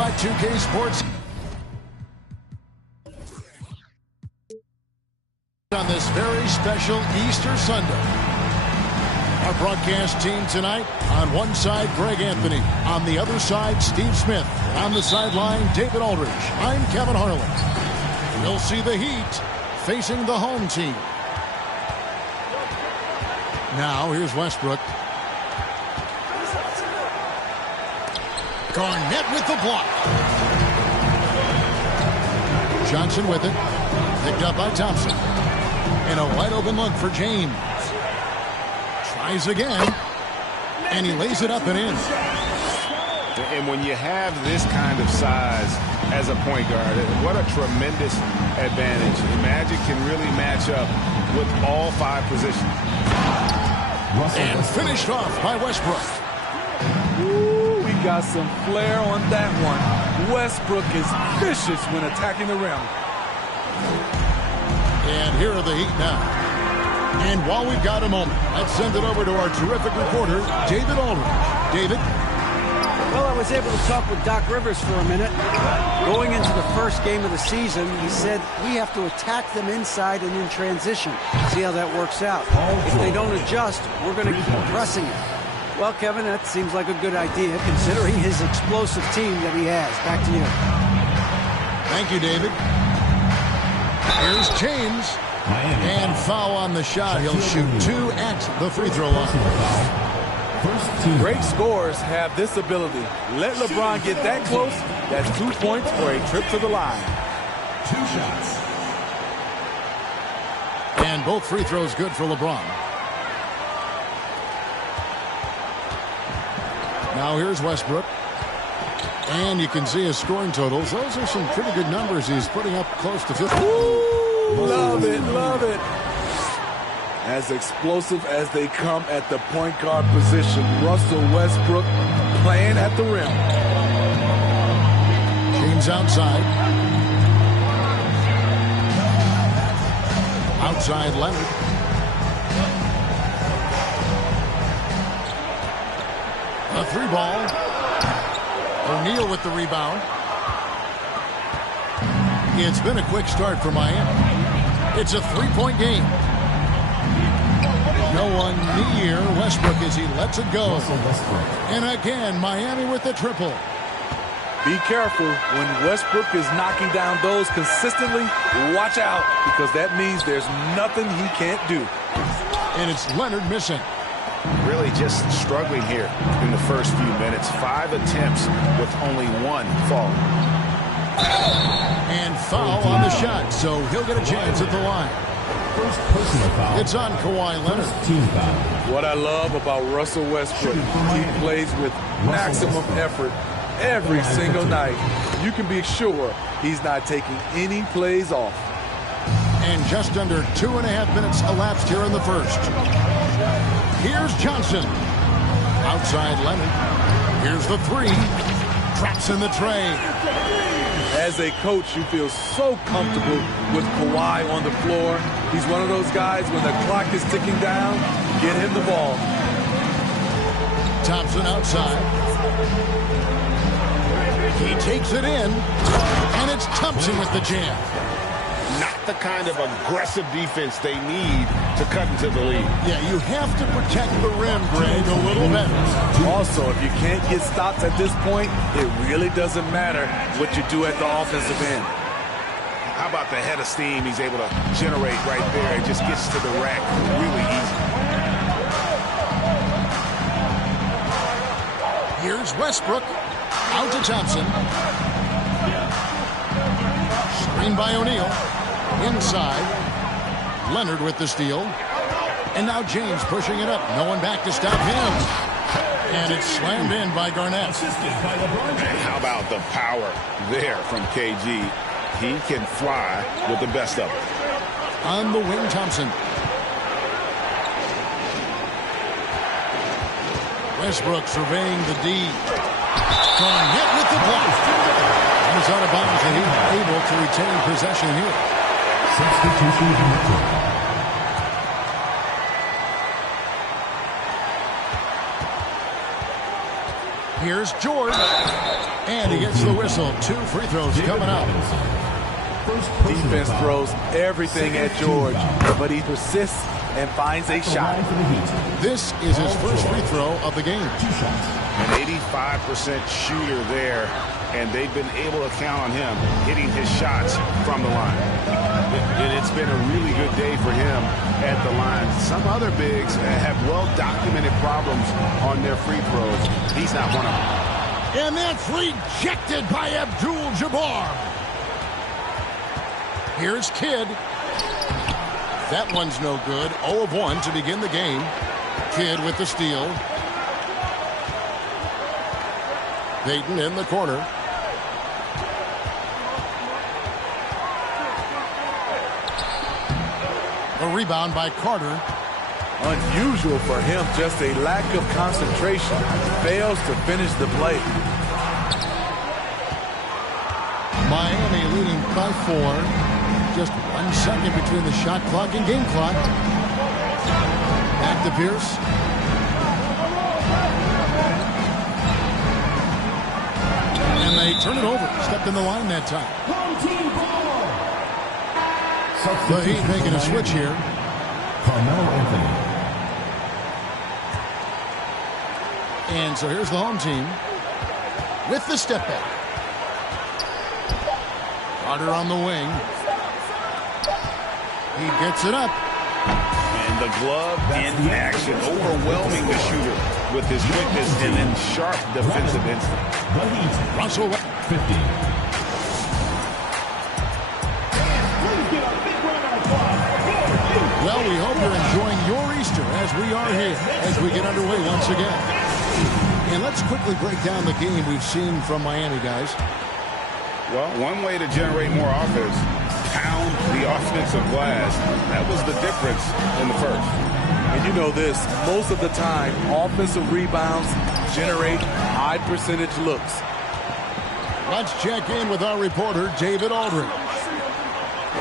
by 2K Sports. On this very special Easter Sunday. Our broadcast team tonight, on one side, Greg Anthony. On the other side, Steve Smith. On the sideline, David Aldridge. I'm Kevin Harlan. We'll see the Heat facing the home team. Now, here's Westbrook. Garnett with the block. Johnson with it. Picked up by Thompson. And a wide open look for James. Tries again. And he lays it up and in. And when you have this kind of size as a point guard, what a tremendous advantage. Magic can really match up with all 5 positions. And finished off by Westbrook. Ooh, we got some flair on that one. Westbrook is vicious when attacking the rim. And here are the Heat now. And while we've got a moment, let's send it over to our terrific reporter, David Aldridge. David? Well, I was able to talk with Doc Rivers for a minute. Going into the first game of the season, he said we have to attack them inside and in transition. See how that works out. If they don't adjust, we're going to keep pressing it. Well, Kevin, that seems like a good idea, considering his explosive team that he has. Back to you. Thank you, David. Here's James. And foul on the shot. He'll shoot 2 at the free throw line. Great scorers have this ability. Let LeBron get that close. That's 2 points for a trip to the line. 2 shots. And both free throws good for LeBron. Now here's Westbrook. And you can see his scoring totals. Those are some pretty good numbers. He's putting up close to 50. Ooh, love it, love it. As explosive as they come at the point guard position, Russell Westbrook playing at the rim. James outside. Outside Leonard. A 3-ball. O'Neal with the rebound. It's been a quick start for Miami. It's a 3-point game. No one near Westbrook as he lets it go. And again, Miami with the triple. Be careful when Westbrook is knocking down those consistently. Watch out, because that means there's nothing he can't do. And it's Leonard missing. Really just struggling here in the first few minutes. 5 attempts with only 1 fall. And foul on the shot, so he'll get a chance at the line. First personal foul. It's on Kawhi Leonard. Team foul. What I love about Russell Westbrook, he plays with maximum effort every single night. You can be sure he's not taking any plays off. And just under 2.5 minutes elapsed here in the first. Here's Johnson. Outside Leonard. Here's the 3. Traps in the tray. As a coach, you feel so comfortable with Kawhi on the floor. He's one of those guys, when the clock is ticking down, get him the ball. Thompson outside. He takes it in. And it's Thompson with the jam. Not the kind of aggressive defense they need to cut into the lead. Yeah, you have to protect the rim, Greg, a little better. Also, if you can't get stops at this point, it really doesn't matter what you do at the offensive end. How about the head of steam he's able to generate right there? It just gets to the rack really easy. Here's Westbrook. Out to Thompson. Screen by O'Neal. Inside. Leonard with the steal. And now James pushing it up. No one back to stop him. And it's slammed in by Garnett. How about the power there from KG? He can fly with the best of it. On the wing, Thompson. Westbrook surveying the D. Garnett with the block. And it's out of bounds, and he's able to retain possession here. Substitution on the court. Here's George. And he gets the whistle. 2 free throws coming up. Defense throws everything at George, but he persists and finds a shot. This is his first free throw of the game. An 85% shooter there, and they've been able to count on him hitting his shots from the line. And it's been a really good day for him at the line. Some other bigs have well-documented problems on their free throws. He's not one of them. And that's rejected by Abdul-Jabbar. Here's Kidd. That one's no good. 0 of 1 to begin the game. Kidd with the steal. Payton in the corner. A rebound by Carter. Unusual for him, just a lack of concentration. Fails to finish the play. Miami leading by 4. Just 1 second between the shot clock and game clock. Back to Pierce. And they turn it over. Stepped in the line that time. The Heat making a switch here. And so here's the home team with the step back. Carter on the wing. He gets it up. And the glove in action, overwhelming the shooter with his quickness and then sharp defensive instinct. Russell 50. Well, we hope you're enjoying your Easter as we are here, as we get underway once again. And let's quickly break down the game we've seen from Miami, guys. Well, one way to generate more offense, pound the offensive glass. That was the difference in the first. And you know this, most of the time, offensive rebounds generate high percentage looks. Let's check in with our reporter, David Aldridge.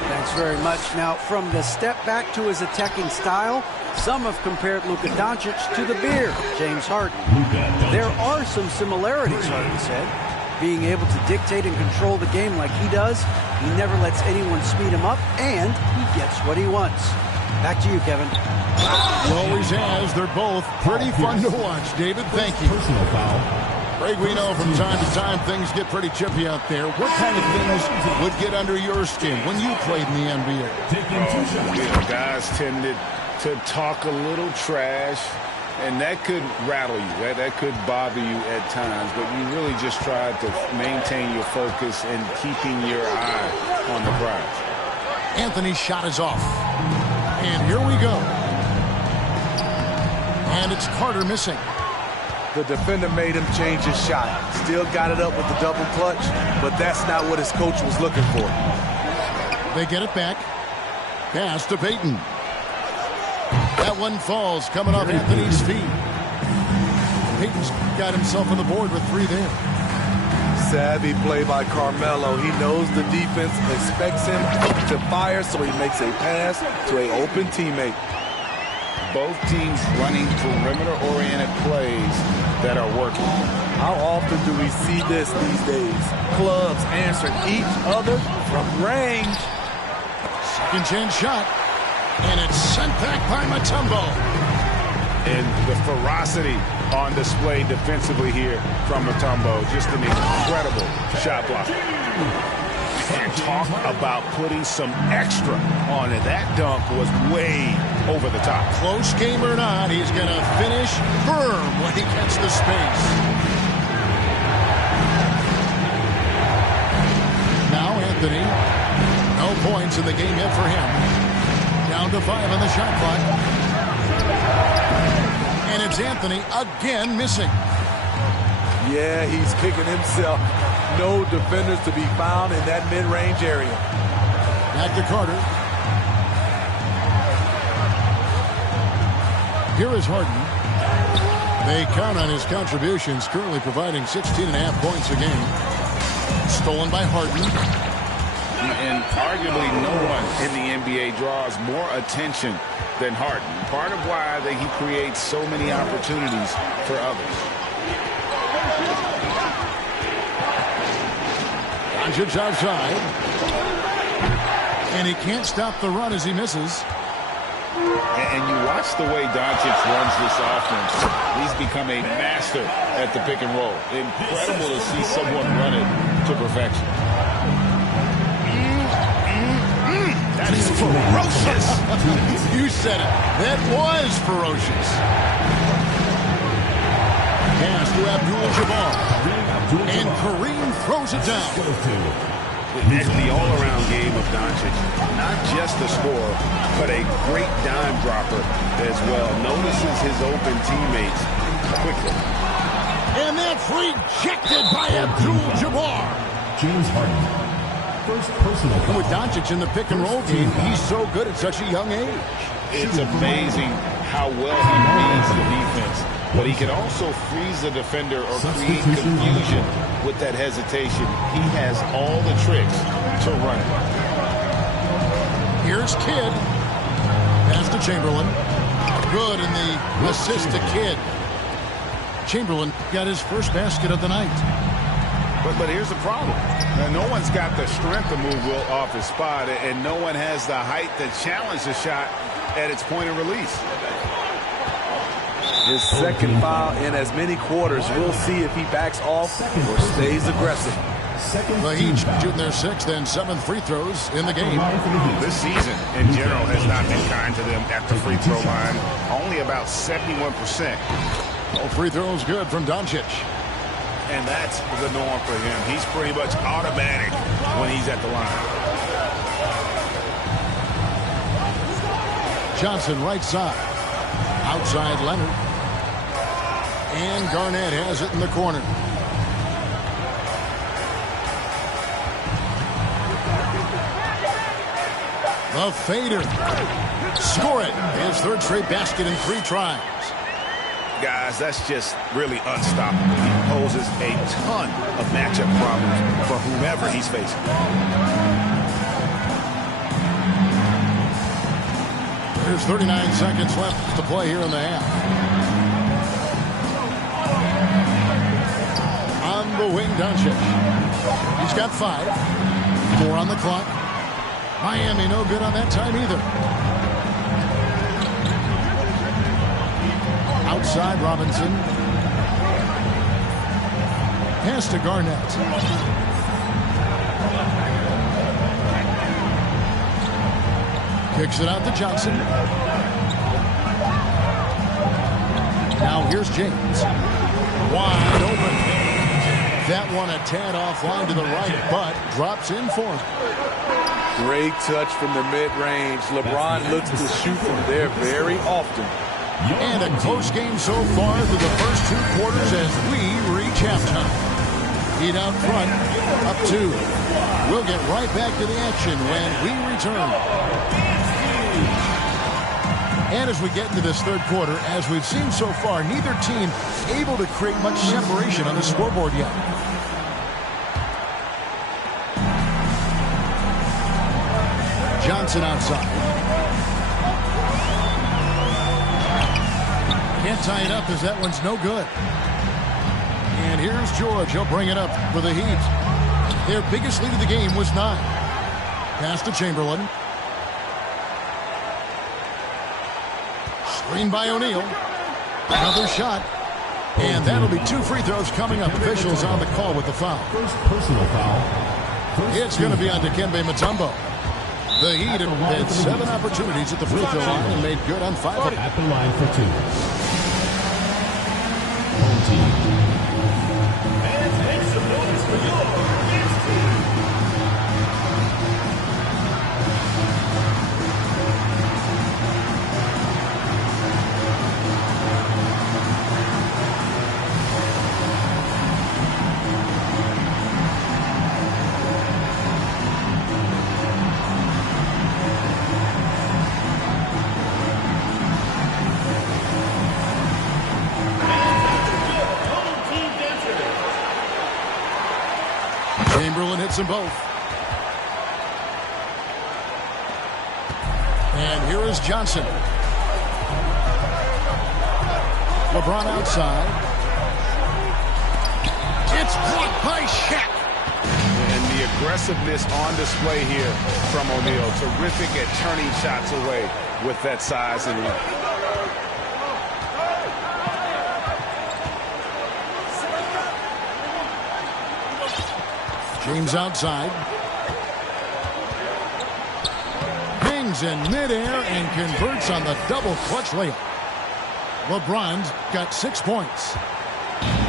Thanks very much. Now, from the step back to his attacking style, some have compared Luka Doncic to the Beard, James Harden. There are some similarities, Harden said. Being able to dictate and control the game like he does, he never lets anyone speed him up, and he gets what he wants. Back to you, Kevin. He always has. They're both pretty fun to watch. David, thank you. Personal foul. Greg, we know from time to time things get pretty chippy out there. What kind of things would get under your skin when you played in the NBA? Taking 2 shots. Guys tended to talk a little trash, and that could rattle you. That could bother you at times, but you really just tried to maintain your focus and keeping your eye on the prize. Anthony's shot is off. And here we go. And it's Carter missing. The defender made him change his shot. Still got it up with the double clutch, but that's not what his coach was looking for. They get it back. Pass to Payton. That one falls, coming off Anthony's feet. Payton's got himself on the board with 3 there. Savvy play by Carmelo. He knows the defense expects him to fire, so he makes a pass to an open teammate. Both teams running perimeter-oriented plays that are working. How often do we see this these days? Clubs answering each other from range. Second chance shot. And it's sent back by Mutombo. And the ferocity on display defensively here from Mutombo. Just an incredible shot blocker. And talk about putting some extra on it. That dunk was way over the top. Close game or not, he's going to finish firm when he gets the space. Now Anthony. No points in the game yet for him. Down to 5 on the shot clock. And it's Anthony again missing. Yeah, he's kicking himself. No defenders to be found in that mid-range area. Back to Carter. Here is Harden. They count on his contributions, currently providing 16.5 points a game. Stolen by Harden. And arguably no one in the NBA draws more attention than Harden. Part of why he creates so many opportunities for others. Doncic outside. And he can't stop the run as he misses. And you watch the way Doncic runs this offense. He's become a master at the pick and roll. Incredible to see someone run it to perfection. That is ferocious. You said it. That was ferocious. Pass to Abdul-Jabbar. And Kareem throws it down. It's the all-around game of Doncic. Not just a scorer, but a great dime dropper as well. Notices his open teammates quickly. And that's rejected by Abdul-Jabbar. James Harden. First personal foul. With Doncic in the pick-and-roll game, he's so good at such a young age. It's amazing how well he reads the defense. But he can also freeze the defender or create confusion with that hesitation. He has all the tricks to run it. Here's Kidd. Pass to Chamberlain. Good in the assist to Kidd. Chamberlain got his first basket of the night. But here's the problem. Now, no one's got the strength to move Will off his spot, and no one has the height to challenge the shot at its point of release. His second foul in as many quarters. We'll see if he backs off or stays aggressive. The Heat shooting their sixth and seventh free throws in the game. This season, in general, has not been kind to them at the free throw line. Only about 71%. All free throws good from Doncic. And that's the norm for him. He's pretty much automatic when he's at the line. Johnson right side. Outside Leonard. And Garnett has it in the corner. The fader. Score it. His third straight basket in 3 tries. Guys, that's just really unstoppable. He poses a ton of matchup problems for whomever he's facing. There's 39 seconds left to play here in the half. On the wing, Doncic. He's got 5. 4 on the clock. Miami no good on that time either. Outside Robinson. Pass to Garnett. Kicks it out to Johnson. Now here's James. Wide open. That one a tad offline to the right, but drops in for him. Great touch from the mid-range. LeBron looks to shoot from there very often. And a close game so far through the first 2 quarters as we reach halftime. Heat out front, up 2. We'll get right back to the action when we return. And as we get into this third quarter, as we've seen so far, neither team able to create much separation on the scoreboard yet. Johnson outside. Can't tie it up as that one's no good. And here's George. He'll bring it up for the Heat. Their biggest lead of the game was 9. Pass to Chamberlain. Screen by O'Neal. Another shot. And that'll be 2 free throws coming up. Officials on the call with the foul. First personal foul. It's going to be on Dikembe Mutombo. The Heat have had 7 opportunities at the free throw line and made good on 5 of them. At the line for 2. Home team. And make some noise for your next team. Chamberlain hits them both. And here is Johnson. LeBron outside. It's blocked by Shaq. And the aggressiveness on display here from O'Neal. Terrific at turning shots away with that size and length. James outside. Hangs in midair and converts on the double clutch layup. LeBron's got 6 points.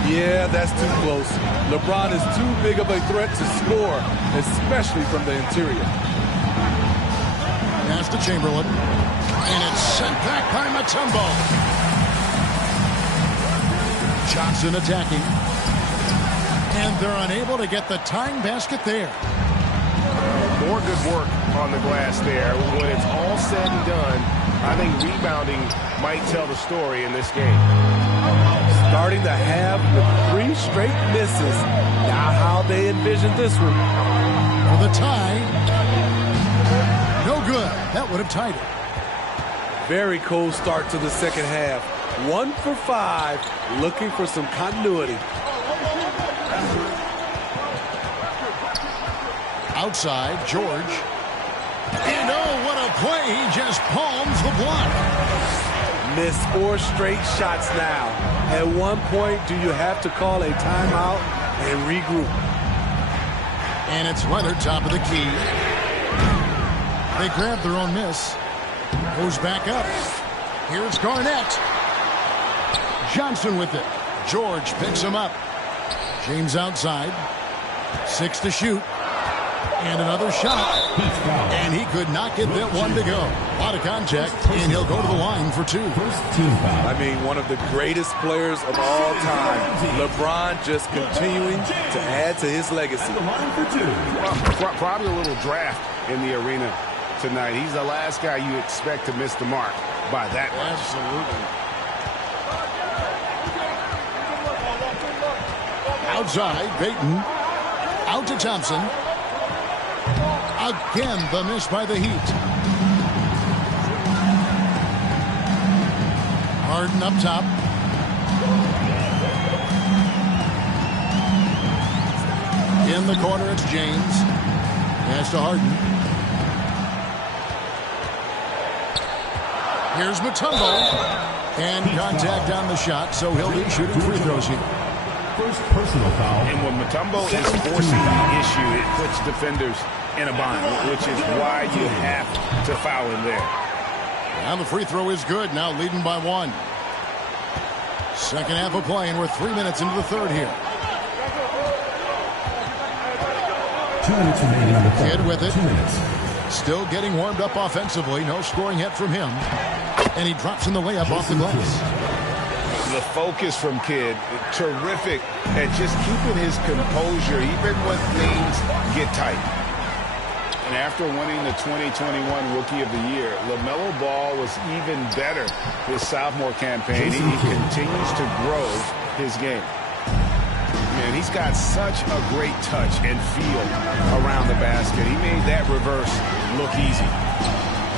Yeah, that's too close. LeBron is too big of a threat to score, especially from the interior. Pass to Chamberlain. And it's sent back by Mutombo. Johnson attacking. And they're unable to get the tying basket there. More good work on the glass there. When it's all said and done, I think rebounding might tell the story in this game. Starting the half with 3 straight misses. Not how they envisioned this one. For the tie. No good. That would have tied it. Very cold start to the second half. 1 for 5. Looking for some continuity. Outside, George. And oh, what a play. He just palms the block. Missed 4 straight shots now. At one point, do you have to call a timeout and regroup? And it's Leonard, top of the key. They grab their own miss. Goes back up. Here's Garnett. Johnson with it. George picks him up. James outside. 6 to shoot. And another shot. And he could not get that one to go. A lot of contact, and he'll go to the line for 2. I mean, one of the greatest players of all time. LeBron just continuing to add to his legacy. Probably a little draft in the arena tonight. He's the last guy you expect to miss the mark by that much. Absolutely. Outside, Payton. Out to Thompson. Again, the miss by the Heat. Harden up top. In the corner, it's James. Pass to Harden. Here's Mutombo. And contact on the shot, so he'll be shooting free throws here. First personal foul. And when Mutombo is forcing the issue, it puts defenders in a bind, which is why you have to foul him there. Now the free throw is good, now leading by 1. Second half of play, and we're 3 minutes into the third here. 2 minutes remaining on the clock. Kid with it. 2 minutes. Still getting warmed up offensively. No scoring yet from him. And he drops in the layup off the glass. The focus from Kidd, terrific at just keeping his composure even when things get tight. And after winning the 2021 Rookie of the Year, LaMelo Ball was even better his sophomore campaign. He continues to grow his game. Man, he's got such a great touch and feel around the basket. He made that reverse look easy.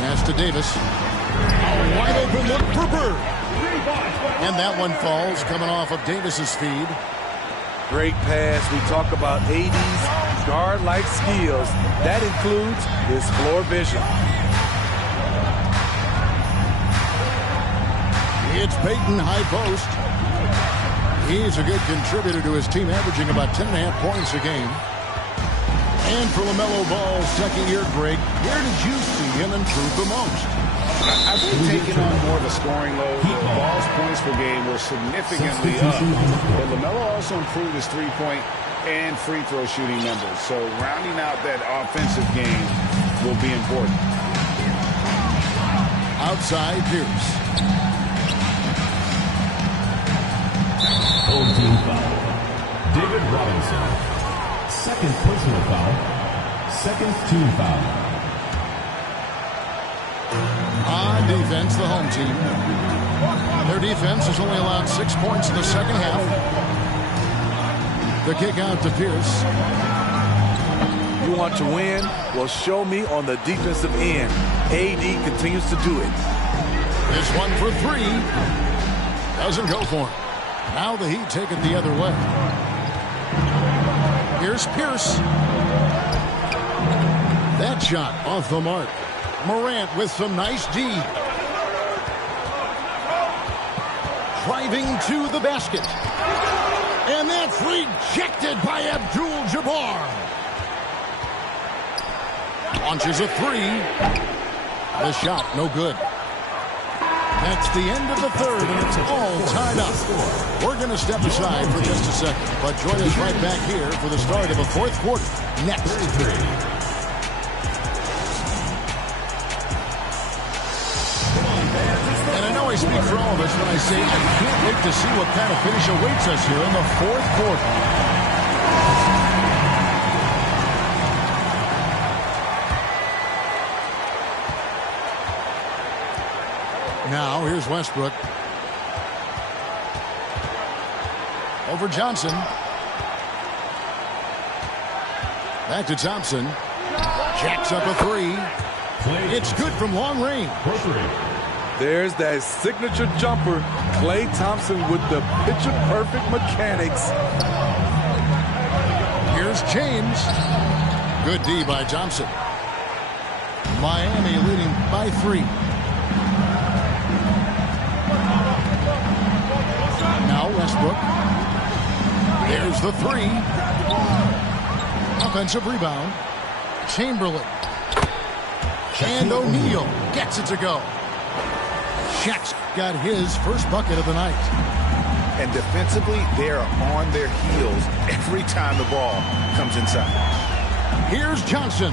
Pass to Davis. A wide open look for Bird. And that one falls, coming off of Davis's feed. Great pass. We talk about AD's guard-like skills. That includes his floor vision. It's Payton, high post. He's a good contributor to his team, averaging about 10.5 points a game. And for LaMelo Ball's second year, Greg, where did you see him improve the most? I think taking on more of a scoring load. Ball's points per game were significantly up. But LaMelo also improved his three-point and free throw shooting numbers. So rounding out that offensive game will be important. Outside, Pierce. Old team foul. David Robinson. Second personal foul. Second team foul. On defense, the home team. Their defense has only allowed 6 points in the second half. The kick out to Pierce. You want to win? Well, show me on the defensive end. AD continues to do it. This one for 3. Doesn't go for him. Now the Heat take it the other way. Here's Pierce. That shot off the mark. Morant with some nice D. Driving to the basket. And that's rejected by Abdul-Jabbar. Launches a three. The shot, no good. That's the end of the third, and it's all tied up. We're going to step aside for just a second, but join us right back here for the start of the fourth quarter next. And I know I speak for all of us when I say I can't wait to see what kind of finish awaits us here in the fourth quarter. Now, here's Westbrook. Over Johnson. Back to Thompson. Jacks up a three. It's good from long range. There's that signature jumper. Klay Thompson with the picture-perfect mechanics. Here's James. Good D by Thompson. Miami leading by 3. Westbrook. There's the three. Offensive rebound. Chamberlain. And O'Neal gets it to go. Shaq's got his first bucket of the night. And defensively, they're on their heels every time the ball comes inside. Here's Johnson.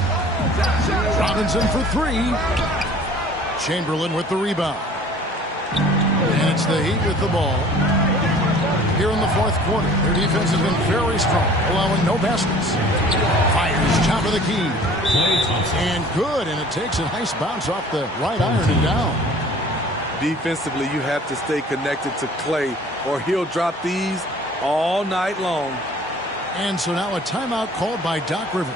Robinson for 3. Chamberlain with the rebound. And it's the Heat with the ball. Here in the fourth quarter, their defense has been very strong, allowing no baskets. Fires top of the key. And good, and it takes a nice bounce off the right iron and down. Defensively, you have to stay connected to Klay, or he'll drop these all night long. And so now a timeout called by Doc Rivers.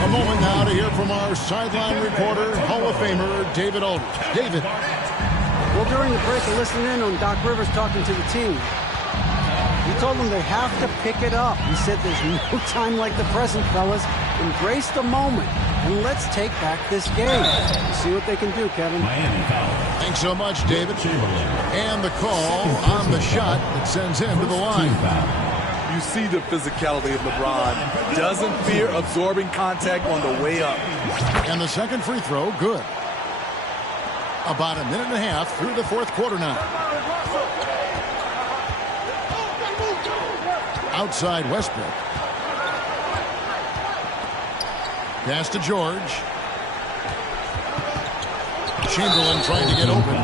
A moment now to hear from our sideline reporter, Hall of Famer, David Aldridge. David. Well, during the break, I listened in on Doc Rivers talking to the team. He told them they have to pick it up. He said there's no time like the present, fellas. Embrace the moment, and let's take back this game. See what they can do, Kevin. Thanks so much, David. And the call on the shot that sends him to the line. You see the physicality of LeBron. Doesn't fear absorbing contact on the way up. And the second free throw, good. About a minute and a half through the fourth quarter now. Outside Westbrook. Pass to George. Chamberlain trying to get open.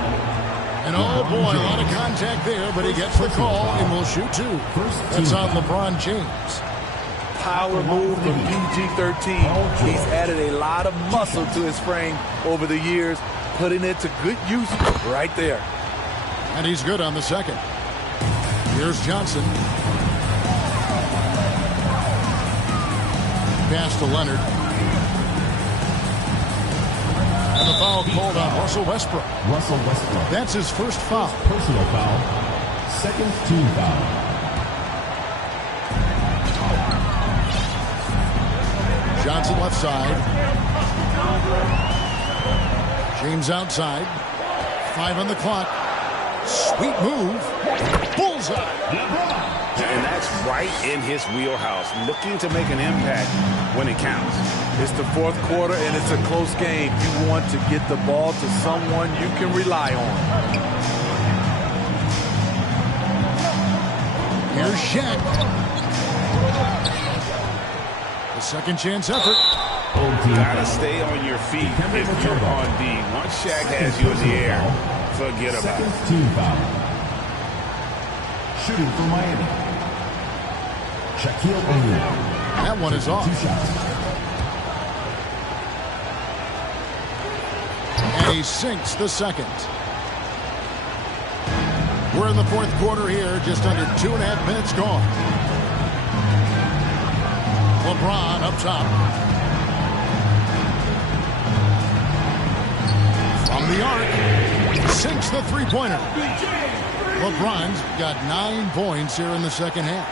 And oh boy, a lot of contact there, but he gets the call and will shoot 2. That's on LeBron James. Power move from PG-13. He's added a lot of muscle to his frame over the years, putting it to good use right there. And he's good on the second. Here's Johnson. Pass to Leonard. And the foul called on Russell Westbrook. That's his first foul. Personal foul. Second team foul. Johnson left side. James outside. 5 on the clock. Sweet move. Bullseye. And that's right in his wheelhouse, looking to make an impact when it counts. It's the fourth quarter, and it's a close game. You want to get the ball to someone you can rely on. Here's Shaq. The second chance effort. Gotta stay on your feet if you're on D. Once Shaq has you in the air, forget about it. Second team foul. Shooting for Miami. Shaquille O'Neal. That one is off. 2 shots. And he sinks the second. We're in the fourth quarter here, just under 2.5 minutes gone. LeBron up top. From the arc. Sinks the three-pointer. LeBron's got 9 points here in the second half.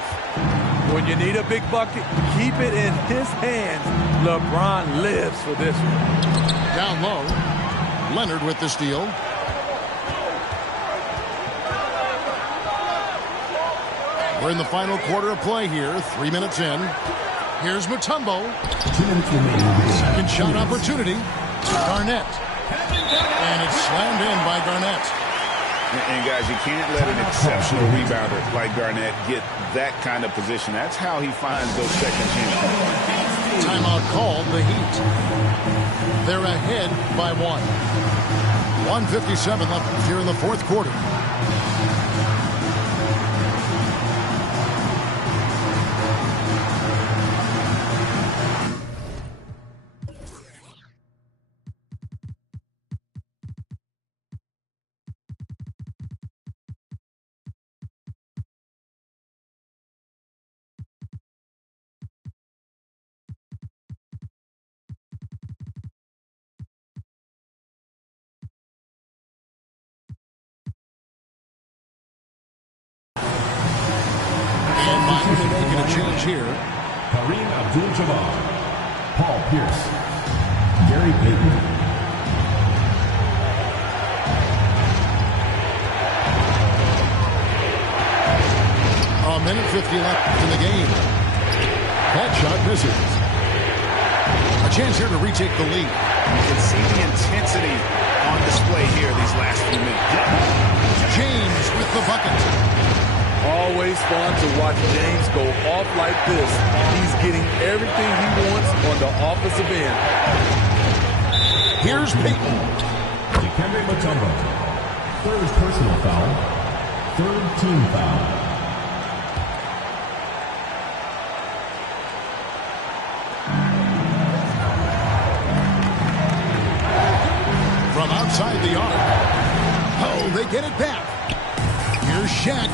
When you need a big bucket, keep it in his hands. LeBron lives for this one. Down low. Leonard with the steal. We're in the final quarter of play here. 3 minutes in. Here's Mutombo. 2 minutes remaining. Second shot opportunity. Garnett. And it's slammed in by Garnett. And guys, you can't let an exceptional rebounder like Garnett get that kind of position. That's how he finds those second chances. Timeout called, the Heat. They're ahead by 1. 1:57 left here in the fourth quarter. Making a change here. Kareem Abdul-Jabbar, Paul Pierce, Gary Payton. A minute 50 left in the game. That shot misses. A chance here to retake the lead. You can see the intensity on display here these last few minutes. James with the bucket. Always fun to watch James go off like this. He's getting everything he wants on the offensive end. Here's Payton. Dikembe Mutombo. Third personal foul. Third team foul. From outside the arc. Oh, they get it back. Here's Shaq.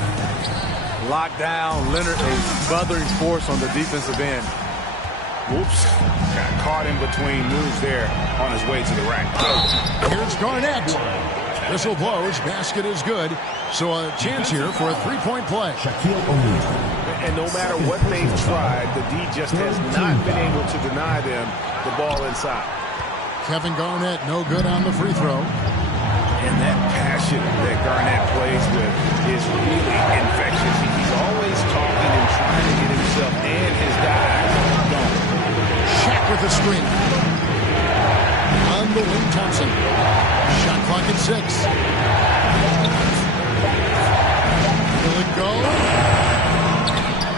Locked down. Leonard, a smothering force on the defensive end. Whoops. Got caught in between moves there on his way to the rack. Here's Garnett. Whistle blows. Basket is good. So a chance here for a three-point play. Shaquille O'Neal. And no matter what they've tried, the D just has not been able to deny them the ball inside. Kevin Garnett, no good on the free throw. And that passion that Garnett plays with is really infectious. He's always talking and trying to get himself and his guys going. Shaq with the screen. On the wing, Thompson. Shot clock at 6. Will it go?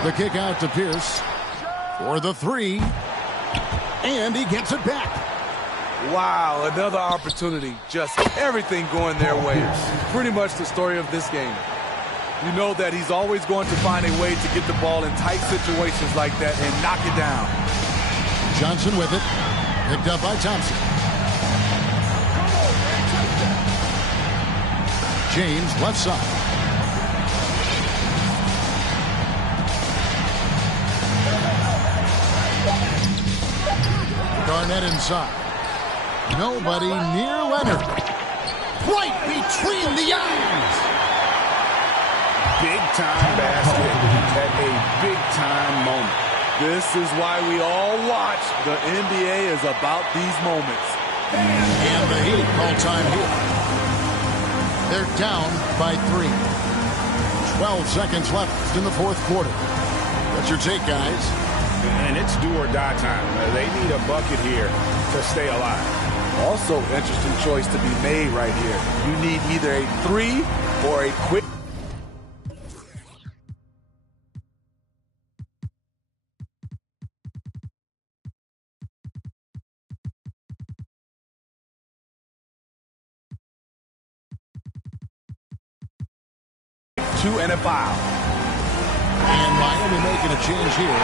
The kick out to Pierce for the 3. And he gets it back. Wow, another opportunity. Just everything going their way. Pretty much the story of this game. You know that he's always going to find a way to get the ball in tight situations like that and knock it down. Johnson with it. Picked up by Thompson. James left side. Garnett inside. Nobody near Leonard. Right between the eyes. Big-time basket at a big-time moment. This is why we all watch. The NBA is about these moments. And the Heat call time here. They're down by 3. 12 seconds left in the fourth quarter. What's your take, guys? And it's do or die time. They need a bucket here to stay alive. Also, interesting choice to be made right here. You need either a 3 or a quick. Two and a foul. And Miami making a change here.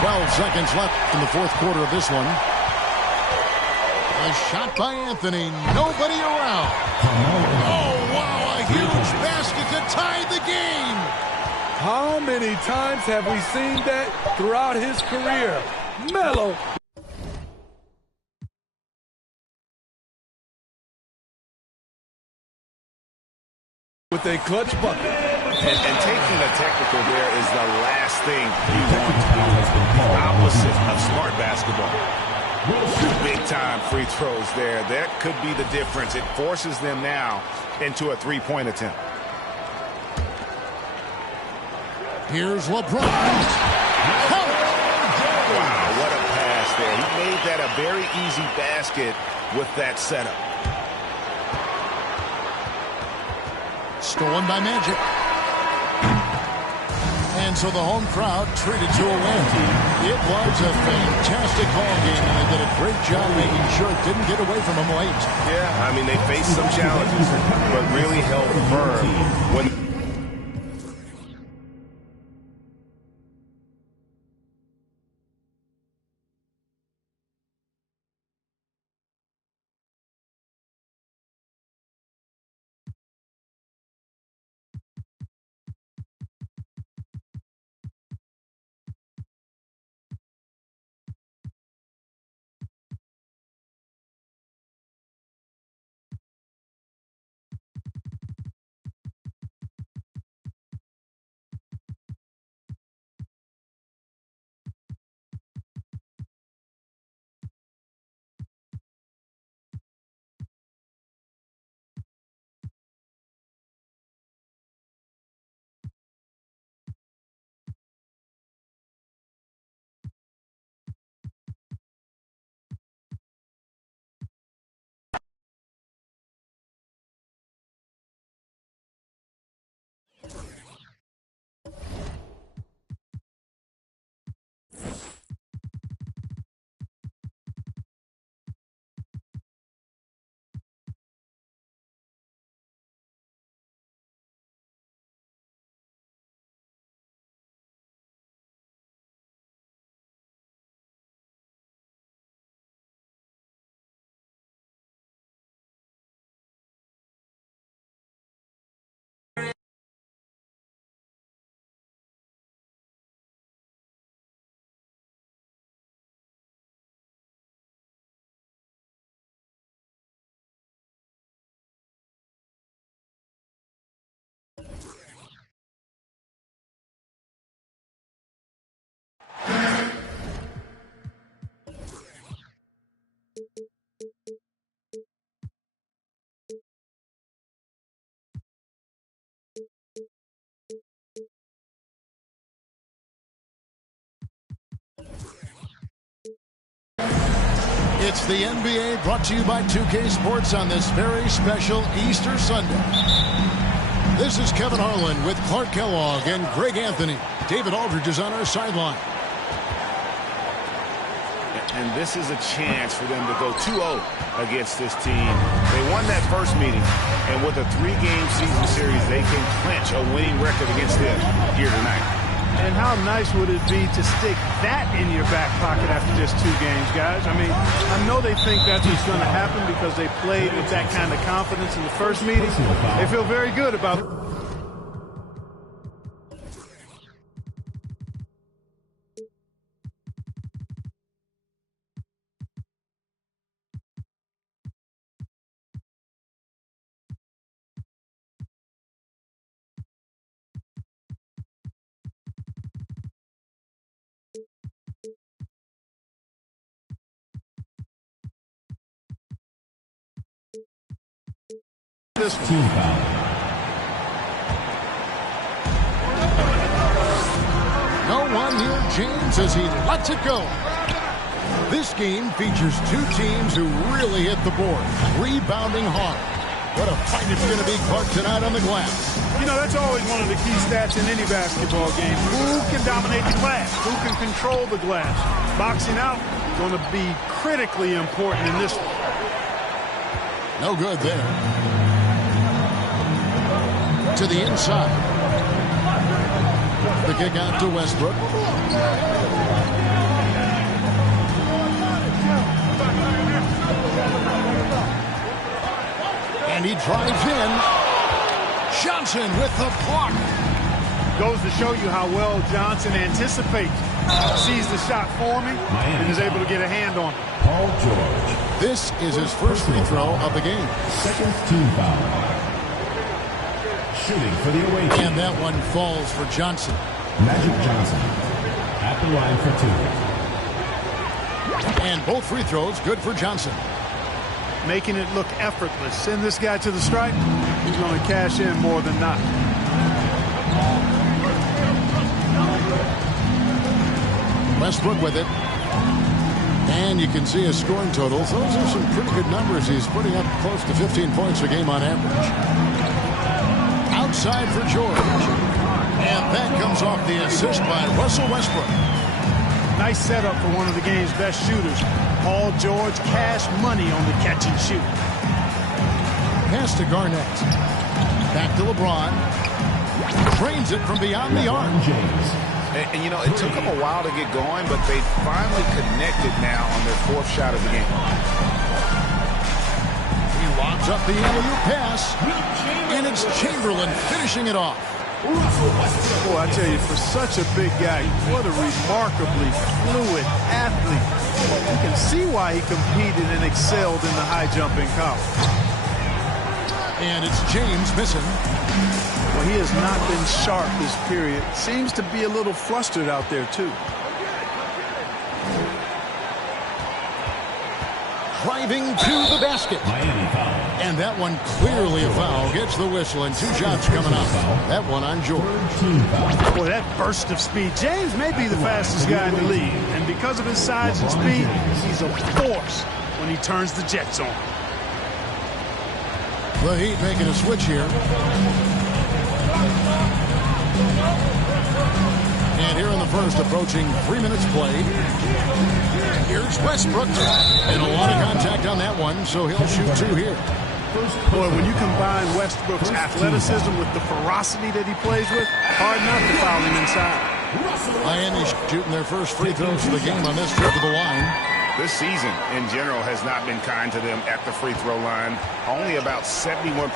12 seconds left in the fourth quarter of this one. A shot by Anthony. Nobody around. Oh, wow. A huge basket to tie the game. How many times have we seen that throughout his career? Melo. with a clutch bucket. And taking a technical there is the last thing you want to do. The opposite of smart basketball. Big-time free throws there. That could be the difference. It forces them now into a three-point attempt. Here's LeBron. Wow, what a pass there. He made that a very easy basket with that setup. Stolen by Magic. And so the home crowd treated to a win. It was a fantastic ball game, and they did a great job making sure it didn't get away from them late. Yeah, I mean, they faced some challenges, but really held firm when... It's the NBA brought to you by 2K Sports on this very special Easter Sunday. This is Kevin Harlan with Clark Kellogg and Greg Anthony. David Aldridge is on our sideline. And this is a chance for them to go 2-0 against this team. They won that first meeting, and with a 3-game season series, they can clinch a winning record against them here tonight. And how nice would it be to stick that in your back pocket after just 2 games, guys? I mean, I know they think that's what's going to happen because they played with that kind of confidence in the first meeting. They feel very good about it. This team foul. No one near James as he lets it go. This game features 2 teams who really hit the board, rebounding hard. What a fight it's going to be, Clark, tonight on the glass. You know, that's always one of the key stats in any basketball game. Who can dominate the glass? Who can control the glass? Boxing out going to be critically important in this one. No good there. To the inside. The kick out to Westbrook. And he drives in. Johnson with the block. Goes to show you how well Johnson anticipates. Sees the shot forming and is able to get a hand on it. Paul George. This is his first free throw of the game. Second team foul. Shooting for the away team. And that one falls for Johnson. Magic Johnson at the line for 2. And both free throws good for Johnson. Making it look effortless. Send this guy to the stripe. He's going to cash in more than not. Westbrook with it. And you can see his scoring totals. Those are some pretty good numbers. He's putting up close to 15 points a game on average. Outside for George. And that comes off the assist by Russell Westbrook. Nice setup for one of the game's best shooters. Paul George, cash money on the catch and shoot. Pass to Garnett. Back to LeBron. Drains it from beyond the arc. James. And, you know, it took them a while to get going, but they finally connected now on their 4th shot of the game. He lobs up the alley-oop pass. And it's Chamberlain finishing it off. Boy, I tell you, for such a big guy, what a remarkably fluid athlete. You can see why he competed and excelled in the high jump in college. And it's James missing. Well, he has not been sharp this period. Seems to be a little flustered out there, too. Driving to the basket. Miami foul. And that one clearly a foul. Gets the whistle and 2 shots coming out. That one on George. Boy, that burst of speed. James may be the fastest guy in the league. And because of his size and speed, he's a force when he turns the Jets on. The Heat making a switch here. And here in the first, approaching 3 minutes played. Here's Westbrook. And a lot of contact on that one, so he'll shoot 2 here. Boy, when you combine Westbrook's athleticism with the ferocity that he plays with, hard not to foul him inside. Miami shooting their first free throws of the game on this trip to the line. This season, in general, has not been kind to them at the free throw line. Only about 71%.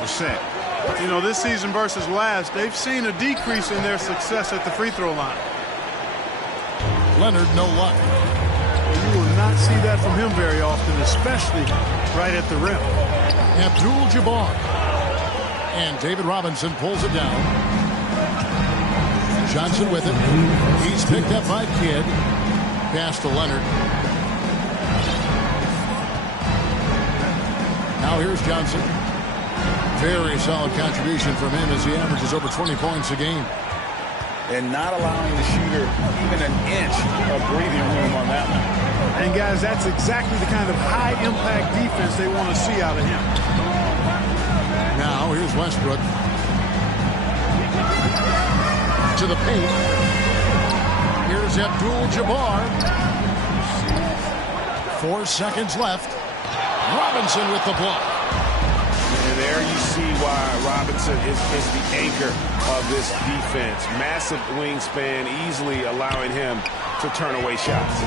You know, this season versus last, they've seen a decrease in their success at the free throw line. Leonard, no luck. You will not see that from him very often, especially right at the rim. Abdul-Jabbar. And David Robinson pulls it down. Johnson with it. He's picked up by Kidd. Pass to Leonard. Now here's Johnson. Very solid contribution from him as he averages over 20 points a game. And not allowing the shooter even an inch of breathing room on that one. And, guys, that's exactly the kind of high-impact defense they want to see out of him. Now here's Westbrook. To the paint. Here's Abdul-Jabbar. 4 seconds left. Robinson with the block. And there you see why Robinson is the anchor of this defense. Massive wingspan, easily allowing him to turn away shots.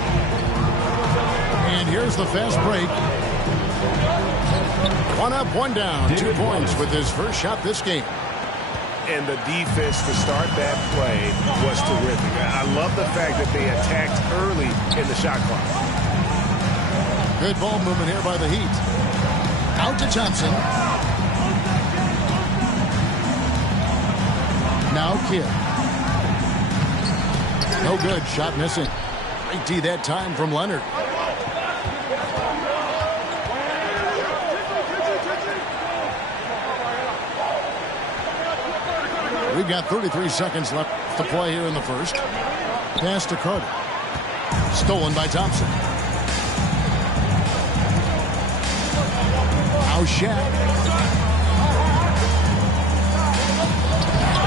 And here's the fast break. 1 up, 1 down. 2 points with his first shot this game. And the defense to start that play was terrific. I love the fact that they attacked early in the shot clock. Good ball movement here by the Heat. Out to Johnson. Now Kidd. No good. Shot missing. Great D that time from Leonard. We've got 33 seconds left to play here in the first. Pass to Carter. Stolen by Thompson. Now Shaq.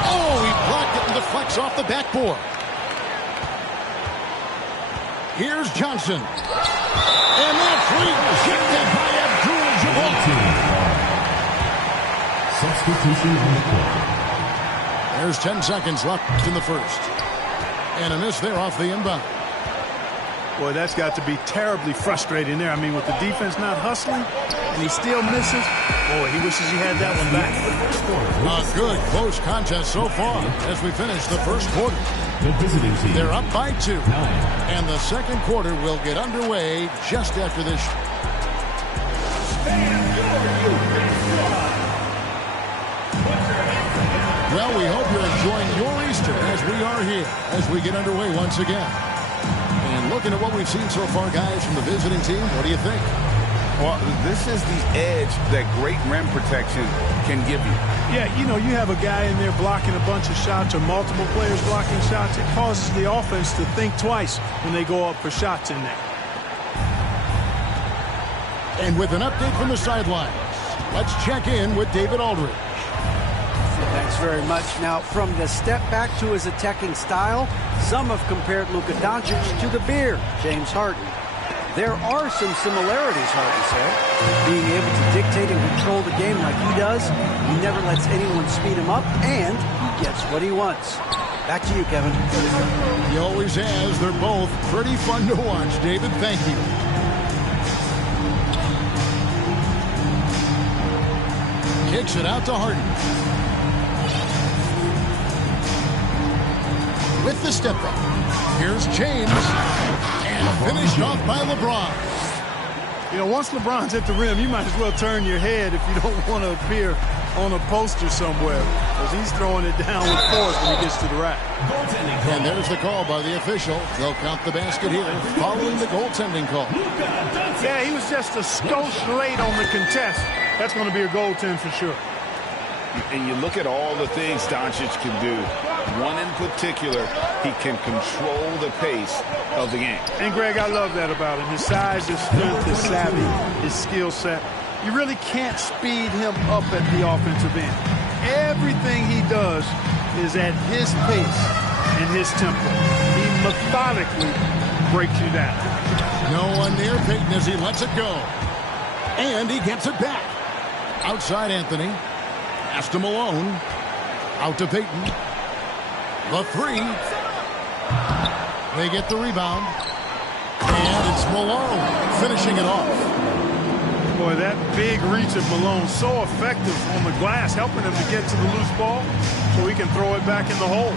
Oh, he blocked it and deflects off the backboard. Here's Johnson. And that's rejected by Abdul-Jabbar. Substitution on the court. There's 10 seconds left in the first. And a miss there off the inbound. Boy, that's got to be terribly frustrating there. I mean, with the defense not hustling, and he still misses. Boy, he wishes he had that one back. A good close contest so far as we finish the first quarter. The visiting team. They're up by 2. And the second quarter will get underway just after this. Well, we hope you're enjoying your Easter as we are here, as we get underway once again. And looking at what we've seen so far, guys, from the visiting team, what do you think? Well, this is the edge that great rim protection can give you. Yeah, you know, you have a guy in there blocking a bunch of shots or multiple players blocking shots. It causes the offense to think twice when they go up for shots in there. And with an update from the sidelines, let's check in with David Aldridge. Thanks very much. Now, from the step back to his attacking style, some have compared Luka Doncic to the Bear, James Harden. There are some similarities, Harden said. Being able to dictate and control the game like he does, he never lets anyone speed him up, and he gets what he wants. Back to you, Kevin. He always has. They're both pretty fun to watch, David. Thank you. Kicks it out to Harden. With the step back. Here's James. And finished off by LeBron. You know, once LeBron's at the rim, you might as well turn your head if you don't want to appear on a poster somewhere, because he's throwing it down with force when he gets to the rack. And there's the call by the official. They'll count the basket here following the goaltending call. Yeah, he was just a skosh late on the contest. That's going to be a goaltend for sure. And you look at all the things Doncic can do. One in particular, he can control the pace of the game. And, Greg, I love that about him. His size, his strength, his savvy, his skill set. You really can't speed him up at the offensive end. Everything he does is at his pace and his tempo. He methodically breaks you down. No one near Peyton as he lets it go. And he gets it back. Outside Anthony. Pass to Malone. Out to Peyton. The three. They get the rebound. And it's Malone finishing it off. Boy, that big reach of Malone, so effective on the glass, helping him to get to the loose ball so he can throw it back in the hole.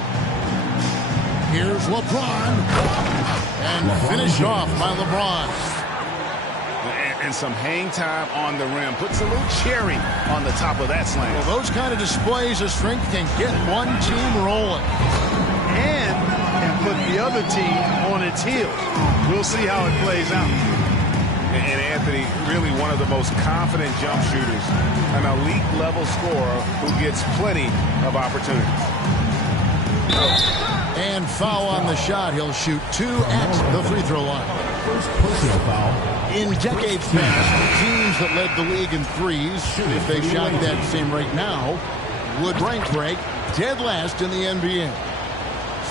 Here's LeBron. And finished off by LeBron. And some hang time on the rim. Puts a little cherry on the top of that slam. Well, those kind of displays of strength can get one team rolling. And put the other team on its heels. We'll see how it plays out. And Anthony, really one of the most confident jump shooters. An elite level scorer who gets plenty of opportunities. And foul on the shot. He'll shoot 2 at the free throw line. First personal foul. In decades past, teams that led the league in threes, if they shot that same rate now, would rank break dead last in the NBA.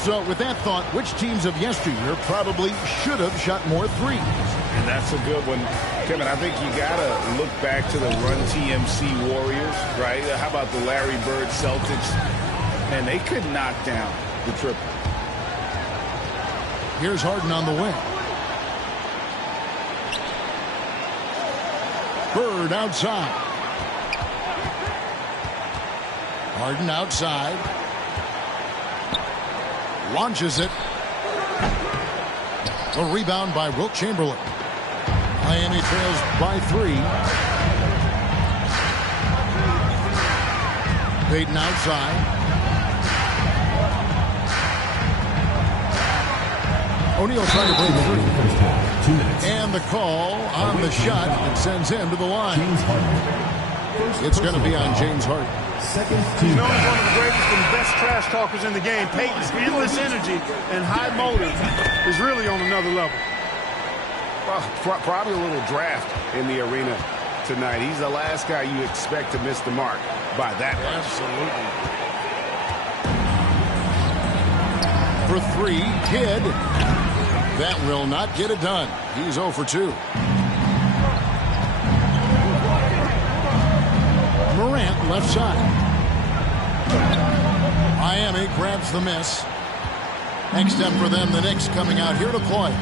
So with that thought, which teams of yesteryear probably should have shot more threes? And that's a good one. Kevin, I think you got to look back to the Run TMC Warriors, right? How about the Larry Bird Celtics? And they could knock down the triple. Here's Harden on the wing. Bird outside. Harden outside. Launches it. The rebound by Wilt Chamberlain. Miami trails by 3. Peyton outside. O'Neal trying to break through. And the call on the shot that sends him to the line. It's going to be on James Harden. He's known as one of the greatest and best trash talkers in the game. Peyton's endless energy and high motive is really on another level. Well, probably a little draft in the arena tonight. He's the last guy you expect to miss the mark by that much. Absolutely. For 3, Kidd. That will not get it done. He's 0 for 2. Morant left side. Miami grabs the miss. Next step for them, the Knicks coming out here to play.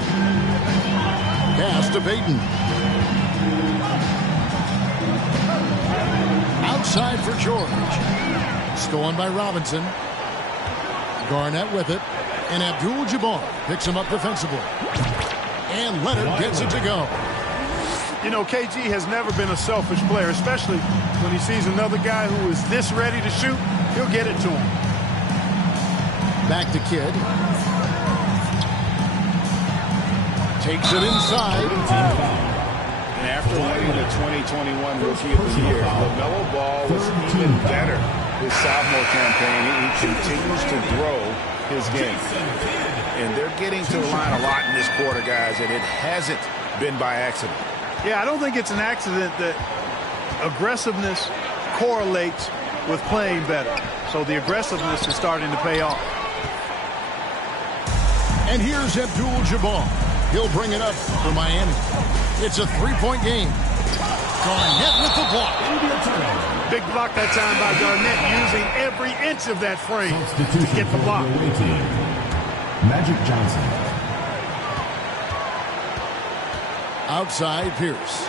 Pass to Peyton. Outside for George. Stolen by Robinson. Garnett with it. And Abdul-Jabbar picks him up defensively. And Leonard gets it to go. You know, KG has never been a selfish player, especially when he sees another guy who is this ready to shoot. He'll get it to him. Back to Kidd. Takes it inside. And after winning the 2021 Rookie of the Year, LaMelo Ball was even better his sophomore campaign. He continues to grow his game. And they're getting to the line a lot in this quarter, guys, and it hasn't been by accident. Yeah, I don't think it's an accident that aggressiveness correlates with playing better. So the aggressiveness is starting to pay off. And here's Abdul-Jabbar. He'll bring it up for Miami. It's a three-point game. Garnett with the block. Big block that time by Garnett, using every inch of that frame to get the block. Magic Johnson. Outside, Pierce.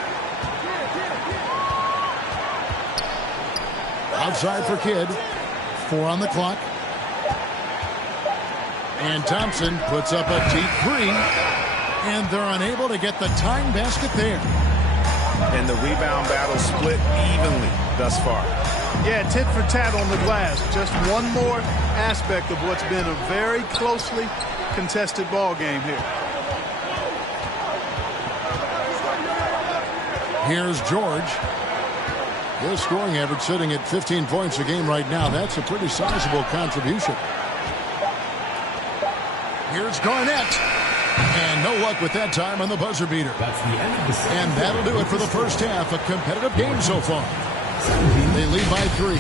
Outside for Kidd. 4 on the clock. And Thompson puts up a deep three. And they're unable to get the tying basket there. And the rebound battle split evenly thus far. Yeah, tit for tat on the glass. Just one more aspect of what's been a very closely contested ball game here. Here's George. His scoring average sitting at 15 points a game right now. That's a pretty sizable contribution. Here's Garnett. And no luck with that time on the buzzer beater. That's the end of the second. And that'll do it for the first half. A competitive game so far. They lead by 3.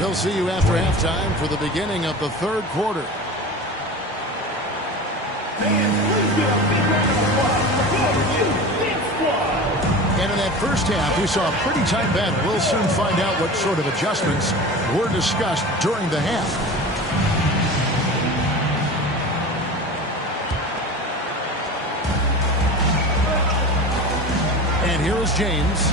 They'll see you after halftime for the beginning of the third quarter. And in that first half, we saw a pretty tight battle. We'll soon find out what sort of adjustments were discussed during the half. And here is James.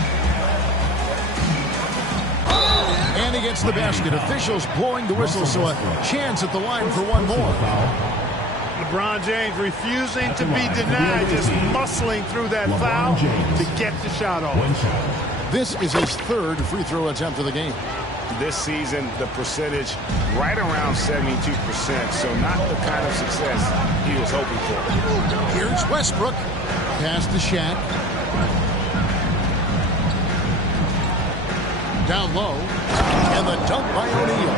And he gets the basket. Officials blowing the whistle, so a chance at the line for one more. LeBron James refusing to be denied, just muscling through that foul to get the shot off. This is his third free throw attempt of the game. This season, the percentage right around 72%, so not the kind of success he was hoping for. Here's Westbrook. Pass to Shaq. Down low, and the dunk by O'Neal.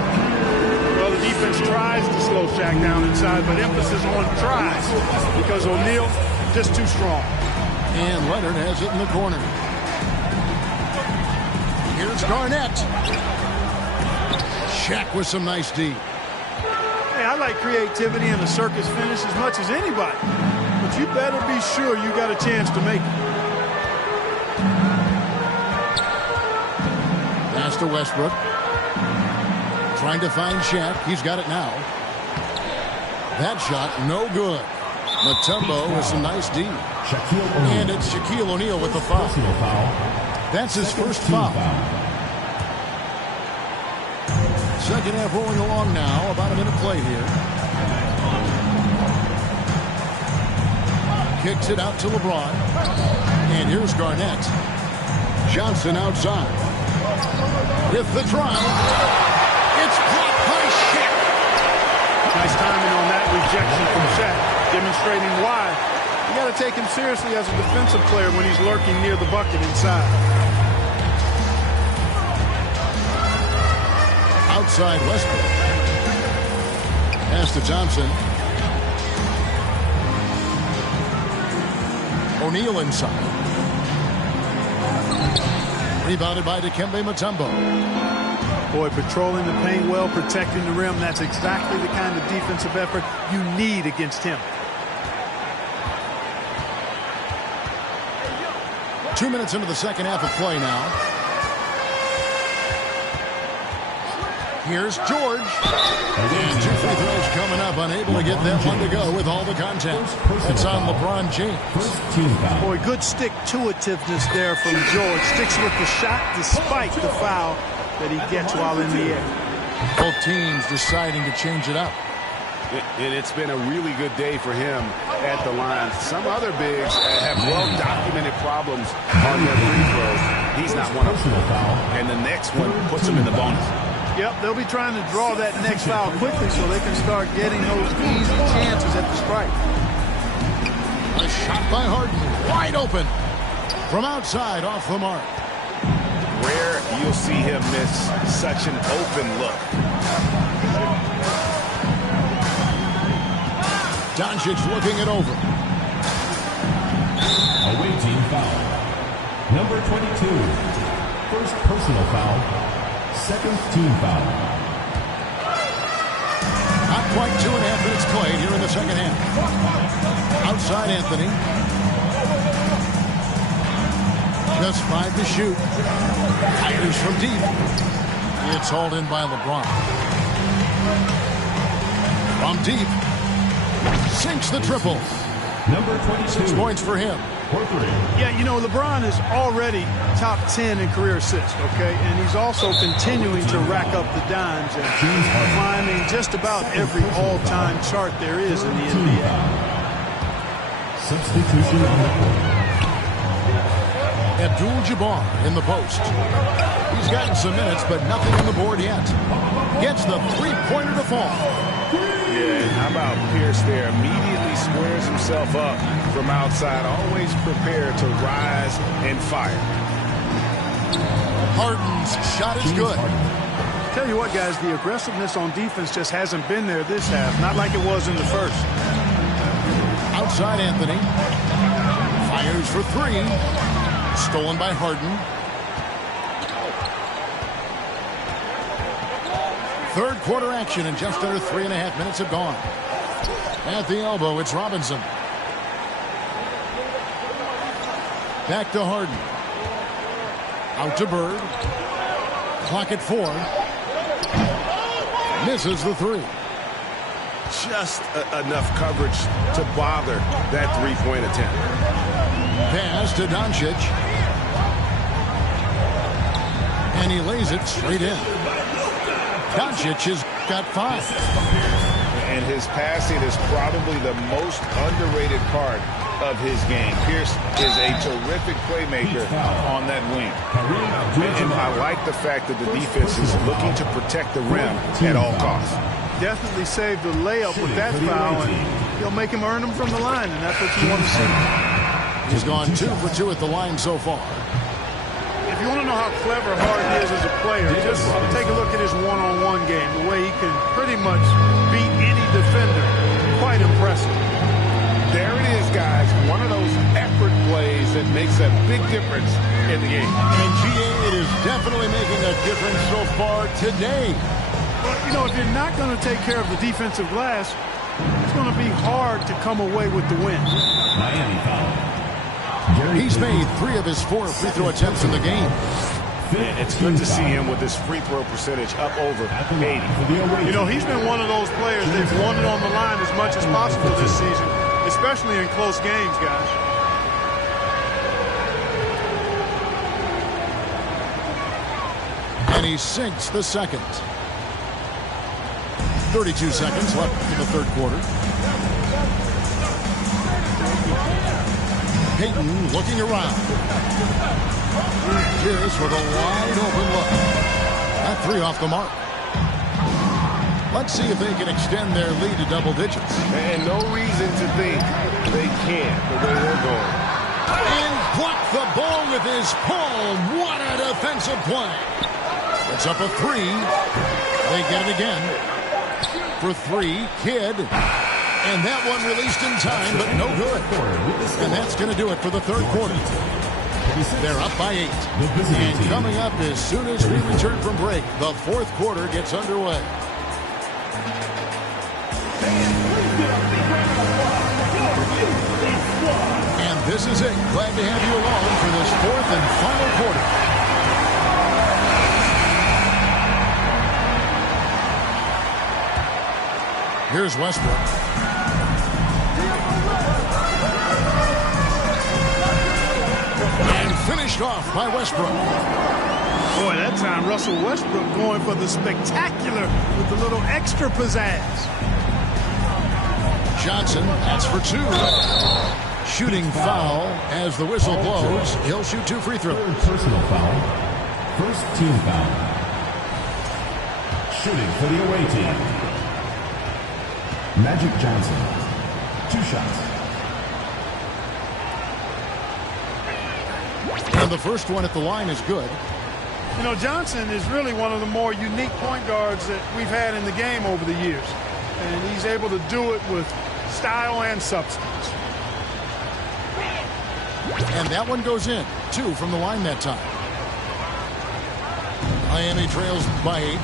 Well, the defense tries to slow Shaq down inside, but emphasis on tries because O'Neal just too strong. And Leonard has it in the corner. Here's Garnett. Shaq with some nice D. Hey, I like creativity and a circus finish as much as anybody, but you better be sure you got a chance to make it. Pass to Westbrook. Trying to find Shaq. He's got it now. That shot, no good. Mutombo with some nice D. And it's Shaquille O'Neal with the foul. That's his first foul. Second half rolling along now. About a minute play here. Kicks it out to LeBron. And here's Garnett. Johnson outside. With the drive, it's blocked by Shaq. Nice timing on that rejection from Shaq, demonstrating why you got to take him seriously as a defensive player when he's lurking near the bucket inside. Outside Westbrook. Pass to Thompson. O'Neal inside. Rebounded by Dikembe Mutombo. Boy, patrolling the paint well, protecting the rim. That's exactly the kind of defensive effort you need against him. 2 minutes into the second half of play now. Here's George. And 2 free throws coming up. Unable to get that one to go with all the contact. It's on LeBron James. Boy, good stick-to-itiveness there from George. Sticks with the shot despite the foul that he gets while in the air. Both teams deciding to change it up. And it's been a really good day for him at the line. Some other bigs have well-documented problems on their free throws. He's not one of them. And the next one puts him in the bonus. Yep, they'll be trying to draw that next foul quickly so they can start getting those easy chances at the strike. A shot by Harden, wide open. From outside, off the mark. Rare you'll see him miss such an open look. Doncic looking it over. Away team foul. Number 22. First personal foul. Second team foul. Not quite 2.5 minutes played here in the second half. Outside Anthony. Just 5 to shoot. Fires from deep. It's hauled in by LeBron. From deep. Sinks the triple. Number 22. 6 points for him. Yeah, you know, LeBron is already top 10 in career assists, okay? And he's also continuing to rack up the dimes and climbing just about every all-time chart there is in the NBA. Substitution on the court. Abdul-Jabbar in the post. He's gotten some minutes, but nothing on the board yet. Gets the three-pointer to fall. Yeah, and how about Pierce there? Immediately squares himself up from outside, always prepared to rise and fire. Harden's shot is good. Tell you what, guys, the aggressiveness on defense just hasn't been there this half. Not like it was in the first. Outside Anthony. Fires for 3. Stolen by Harden. Third quarter action, and just under 3.5 minutes have gone. At the elbow, it's Robinson. Back to Harden. Out to Bird. Clock at 4. Misses the 3. Just enough coverage to bother that three-point attempt. Pass to Doncic. And he lays it straight in. Doncic has got 5. And his passing is probably the most underrated part of his game. Pierce is a terrific playmaker on that wing. And I like the fact that the defense is looking to protect the rim at all costs. Definitely saved the layup with that foul, and he'll make him earn them from the line, and that's what you want to see. He's gone 2 for 2 at the line so far. If you want to know how clever Harden is as a player, just take a look at his one-on-one game, the way he can pretty much beat any defender. Quite impressive. There it is, guys. One of those effort plays that makes a big difference in the game. And GA, it is definitely making a difference so far today. But, you know, if you're not going to take care of the defensive glass, it's going to be hard to come away with the win. Miami foul. He's made 3 of his 4 free throw attempts in the game. And it's good to see him with his free throw percentage up over 80. You know, he's been one of those players they've wanted on the line as much as possible this season, especially in close games, guys. And he sinks the second. 32 seconds left in the third quarter. Payton looking around. Pierce with a wide open look. That 3 off the mark. Let's see if they can extend their lead to double digits. And no reason to think they can't the way they're going. And blocked the ball with his palm. What a defensive play. It's up a 3. They get it again. For 3, Kidd. And that one released in time, but no good. And that's going to do it for the third quarter. They're up by 8. And coming up as soon as we return from break, the fourth quarter gets underway. And this is it. Glad to have you along for this fourth and final quarter. Here's Westbrook. And finished off by Westbrook. Boy, that time Russell Westbrook going for the spectacular with a little extra pizzazz. Johnson, that's for 2. Shooting foul as the whistle blows. He'll shoot 2 free throws. Personal foul. First team foul. Shooting for the away team. Magic Johnson. 2 shots. And the first one at the line is good. You know, Johnson is really one of the more unique point guards that we've had in the game over the years. And he's able to do it with style and substance. And that one goes in. 2 from the line that time. Miami trails by 8.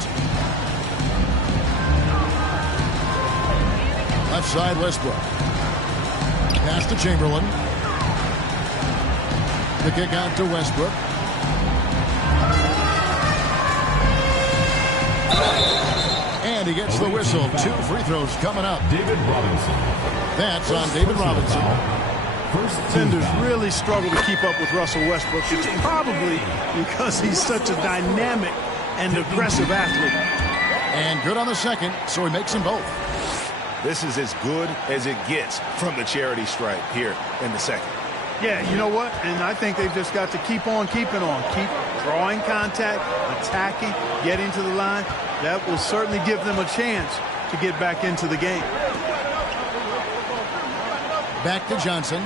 Left side, Westbrook. Pass to Chamberlain. The kick out to Westbrook. And he gets the whistle. 2 free throws coming up. David Robinson. That's on David Robinson. Defenders really struggle to keep up with Russell Westbrook. It's probably because he's such a dynamic and aggressive athlete. And good on the second, so he makes them both. This is as good as it gets from the charity stripe here in the second. Yeah, you know what? And I think they've just got to keep on keeping on. Keep drawing contact, attacking, getting to the line. That will certainly give them a chance to get back into the game. Back to Johnson.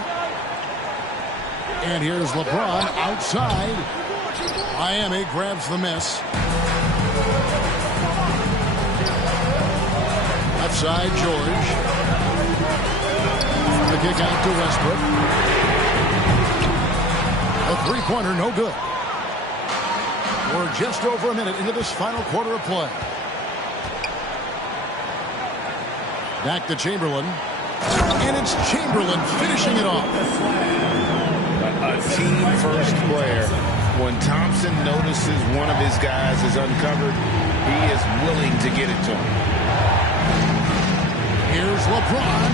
And here's LeBron outside. Miami grabs the miss. Left side, George. The kick out to Westbrook. A three-pointer, no good. We're just over a minute into this final quarter of play. Back to Chamberlain. And it's Chamberlain finishing it off. A team-first player. When Thompson notices one of his guys is uncovered, he is willing to get it to him. Here's LeBron.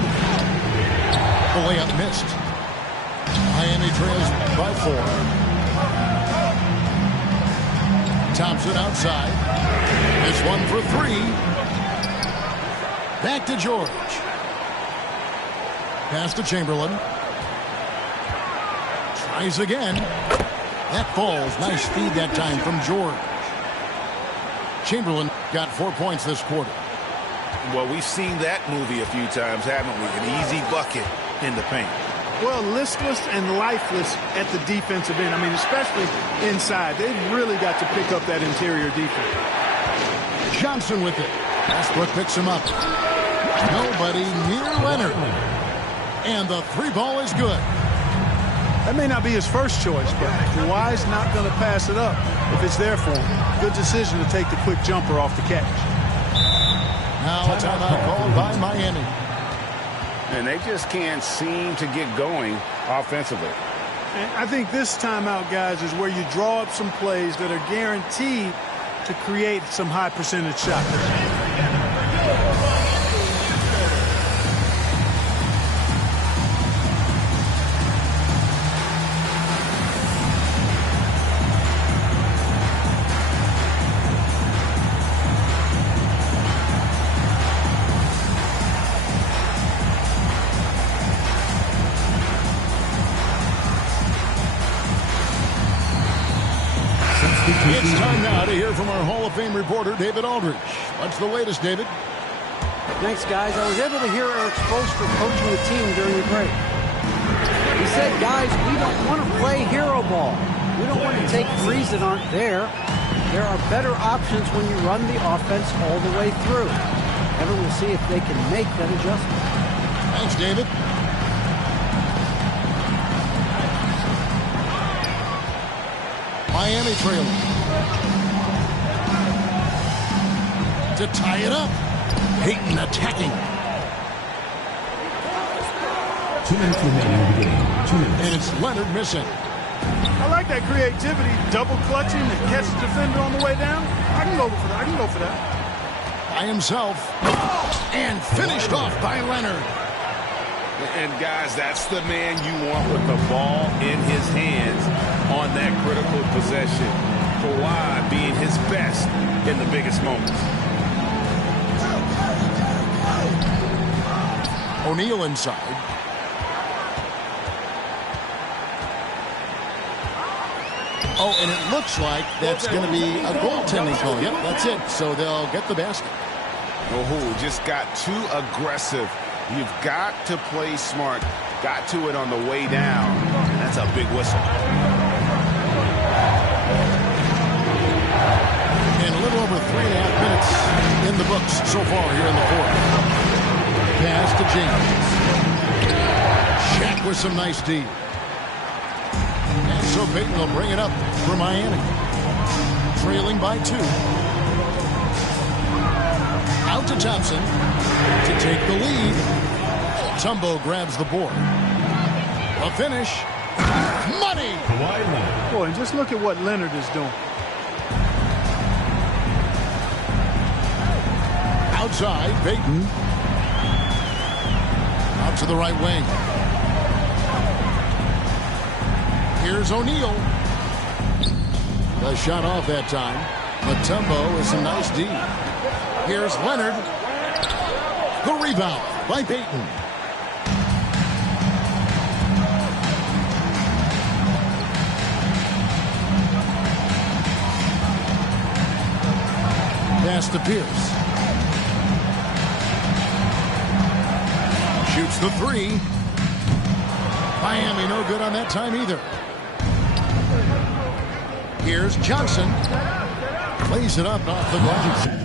The layup missed. Miami trails by 4. Thompson outside. This one for 3. Back to George. Pass to Chamberlain. Tries again. That falls. Nice feed that time from George. Chamberlain got 4 points this quarter. Well, we've seen that movie a few times, haven't we? An easy bucket in the paint. Well, listless and lifeless at the defensive end. I mean, especially inside. They've really got to pick up that interior defense. Johnson with it. Westbrook picks him up. Nobody near Leonard. And the 3 ball is good. That may not be his first choice, but Kawhi's not going to pass it up if it's there for him. Good decision to take the quick jumper off the catch. Now a timeout called by Miami. And they just can't seem to get going offensively. And I think this timeout, guys, is where you draw up some plays that are guaranteed to create some high percentage shots. It's time now to hear from our Hall of Fame reporter, David Aldridge. What's the latest, David? Thanks, guys. I was able to hear Eric Spoelstra coaching the team during the break. He said, guys, we don't want to play hero ball. We don't want to take threes that aren't there. There are better options when you run the offense all the way through. Evan will see if they can make that adjustment. Thanks, David. Miami trailing. To tie it up. Payton attacking. 2 minutes remaining in the game. 2 minutes. And it's Leonard missing. I like that creativity, double clutching and catch the defender on the way down. I can go for that. I can go for that. By himself. And finished off by Leonard. And, guys, that's the man you want with the ball in his hands on that critical possession. Kawhi being his best in the biggest moments. O'Neal inside. Oh, and it looks like that's going to be a goaltending call. Yep, that's it. So they'll get the basket. Oh, just got too aggressive. You've got to play smart. Got to it on the way down. And that's a big whistle. And a little over 3.5 minutes in the books so far here in the fourth. Pass to James. Shaq with some nice D. And so Peyton will bring it up for Miami. Trailing by 2. Out to Thompson to take the lead. Tumbo grabs the board. A finish. Money! Boy, and just look at what Leonard is doing. Outside, Peyton. Out to the right wing. Here's O'Neal. The shot off that time. Matumbo with some nice D. Here's Leonard. The rebound by Peyton. Pass to Pierce. Shoots the 3. Miami no good on that time either. Here's Johnson. Plays it up off the glass.